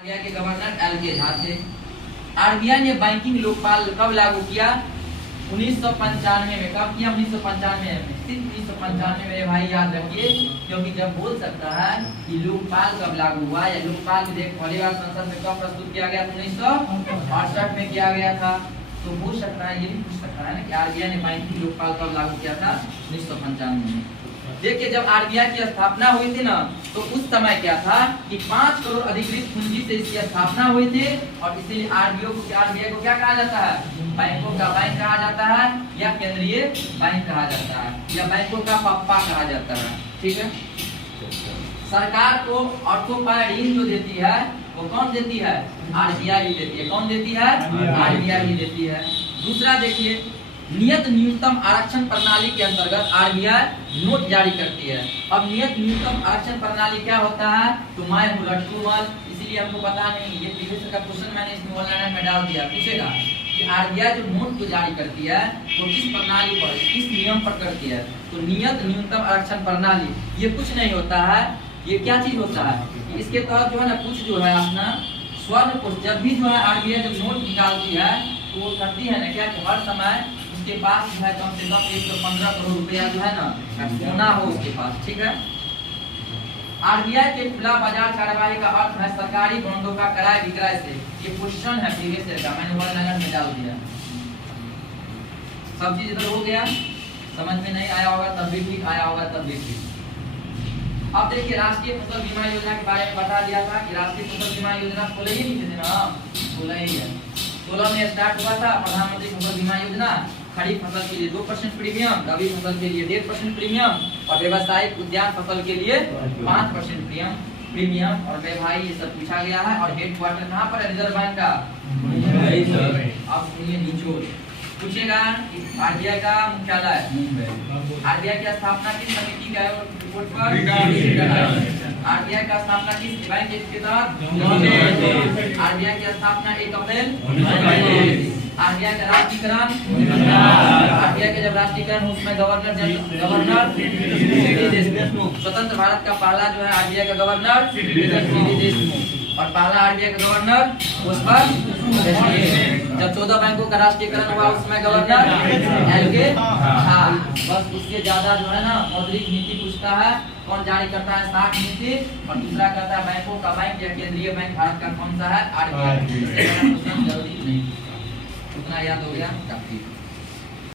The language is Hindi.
आरबीआई के गवर्नर एल.के. झा थे। आरबीआई ने बैंकिंग लोकपाल कब लागू किया? 1995 में। कब किया? 1995 में। सिर्फ 1995 में भाई याद रखिए, क्योंकि जब बोल सकता है कि लोकपाल कब लागू हुआ या लोकपाल विधेयक पहली बार संसद में कब प्रस्तुत किया गया? 1968 में किया गया था। तो पूछ सकता है, ये भी पूछ सकता है ना कि आरबीआई ने बैंकिंग लोकपाल कब लागू किया था? 1995 में। देखिए, जब आरबीआई की स्थापना हुई थी ना, तो उस समय क्या था कि 5 करोड़ अधिकृत पूंजी से इसकी स्थापना हुई थी, और इसलिए आरबीआई को क्या कहा जाता है? बैंकों का बैंक कहा जाता है, या केंद्रीय बैंक कहा जाता है, या बैंकों का पप्पा कहा जाता है। ठीक है। सरकार को अर्थोपाय ऋण जो देती है वो कौन देती है? आरबीआई ही देती है। कौन देती है? आरबीआई ही देती है। दूसरा देखिए, नियत न्यूनतम आरक्षण प्रणाली के अंतर्गत आरबीआई नोट जारी करती है। अब नियत न्यूनतम आरक्षण प्रणाली क्या होता है? तो मैं हूँ लट्टू मल, इसीलिए हमको पता नहीं। ये प्रीवियस का क्वेश्चन मैंने इसमें ऑनलाइन में डाल दिया। पूछेगा कि आरबीआई जो नोट को जारी करती है वो किस प्रणाली पर, किस नियम पर करती है? तो नियत न्यूनतम आरक्षण प्रणाली। ये कुछ नहीं होता है, ये क्या चीज होता है? इसके तहत जो है ना, कुछ जो है अपना स्वर्ण को जब भी जो है आरबीआई जब नोट निकालती है तो वो करती है ना क्या, कि हर समय उसके पास जो है कम से कम 115 करोड़ रुपया जो है ना सोना हो उसके पास। ठीक है। आरबीआई के खुला बाजार कार्यवाही का अर्थ है सरकारी बॉन्डों का क्रय विक्रय से। ये क्वेश्चन है प्रीवियस ईयर का, मैंने ऑनलाइन में डाल दिया। सब चीज इधर हो गया, समझ में नहीं आया होगा तब भी ठीक, आया होगा तब भी ठीक। अब देखिए, राष्ट्रीय फसल बीमा योजना के बारे में बता दिया था कि राष्ट्रीय फसल बीमा योजना 16 ही नहीं थे ना, 16 ही है। 16 में स्टार्ट हुआ था प्रधानमंत्री फसल बीमा योजना। खरीफ फसल के लिए 2% प्रीमियम, रबी फसल के लिए 1.5% प्रीमियम, और व्यवसायिक उद्यान फसल के लिए 5% प्रीमियम। और भाई ये सब पूछा गया है। और हेड क्वार्टर कहाँ पर है रिजर्व बैंक का? अब सुनिए निचोड़ पूछेगा कि आरबीआई का मुख्यालय आरबीआई की स्थापना किस समिति का है? रिपोर्ट पर आरबीआई का स्थापना किस बैंक के तहत? आरबीआई की स्थापना 1 अप्रैल। आरबीआई का राष्ट्रीयकरण, आरबीआई का जब राष्ट्रीयकरण हो उसमें गवर्नर स्वतंत्र भारत का पहला जो है आरबीआई का गवर्नर सीडी देशमुख, और पहला आरबीआई का गवर्नर उस पर जब 14 बैंकों का राष्ट्रीयकरण हुआ उसमें गवर्नर एल.के. झा। बस उससे ज्यादा जो है ना मौद्रिक नीति पूछता है, कौन जारी करता है? 60 नीति। और दूसरा कहता है बैंकों का बैंक या केंद्रीय बैंक भारत का कौन सा है? आरबीआई। जरूरी नहीं, उतना याद हो गया काफी।